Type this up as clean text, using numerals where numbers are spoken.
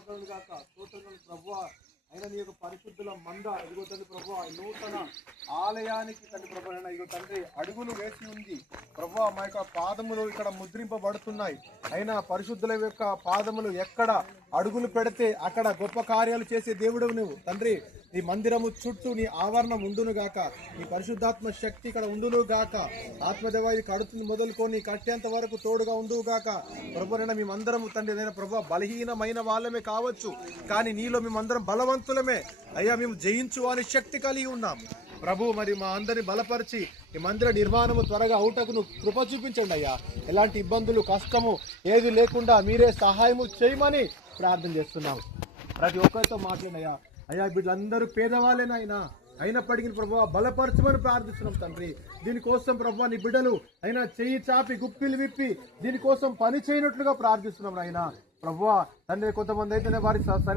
మహిమకలను గాక. స్తోత్రములు ప్రభువా. అయినా నీ యొక్క పరిశుద్ధుల మంద ఇదిగో తండ్రి ప్రభువా, నూతన ఆలయానికి తండ్రి ప్రభువా ఇదిగో తండ్రి అడుగులు వేసి ఉంది ప్రభువా. మా యొక్క పాదములు ఇక్కడ ముద్రింపబడుతున్నాయి. అయినా పరిశుద్ధుల యొక్క పాదములు ఎక్కడ అడుగులు పెడితే అక్కడ గొప్ప కార్యాలు చేసే దేవుడు నువ్వు తండ్రి. నీ మందిరము చుట్టూ నీ ఆవరణం ఉండును గాక. నీ పరిశుద్ధాత్మ శక్తి ఇక్కడ ఉండును గాక. ఆత్మదేవ ఇది కడుతుంది మొదలుకొని కట్టేంత వరకు తోడుగా ఉండువు గాక. ప్రభువైనా మేమందరము తండ్రి అయినా ప్రభు బలహీనమైన వాళ్ళమే కావచ్చు, కానీ నీలో మేమందరం బలవంతులమే అయ్యా. మేము జయించు అనే శక్తి కలిగి ఉన్నాము ప్రభు. మరి మా అందరిని బలపరిచి ఈ మందిర నిర్మాణము త్వరగా అవుటకు నువ్వు కృప చూపించండి అయ్యా. ఎలాంటి ఇబ్బందులు కష్టము ఏది లేకుండా మీరే సహాయము చేయమని ప్రార్థన చేస్తున్నాము. ప్రతి ఒక్కరితో మాట్లాడినయ్యా. అయ్యా వీళ్ళందరూ పేదవాళ్ళేనైనా అయినప్పటికీ ప్రభు బలపరచమని ప్రార్థిస్తున్నాం తండ్రి. దీనికోసం ప్రభు నీ బిడ్డలు అయినా చెయ్యి చాపి గుప్పిలు విప్పి దీనికోసం పని చేయనట్లుగా ప్రార్థిస్తున్నాం అయినా ప్రభు తండ్రి. కొంతమంది అయితేనే వారి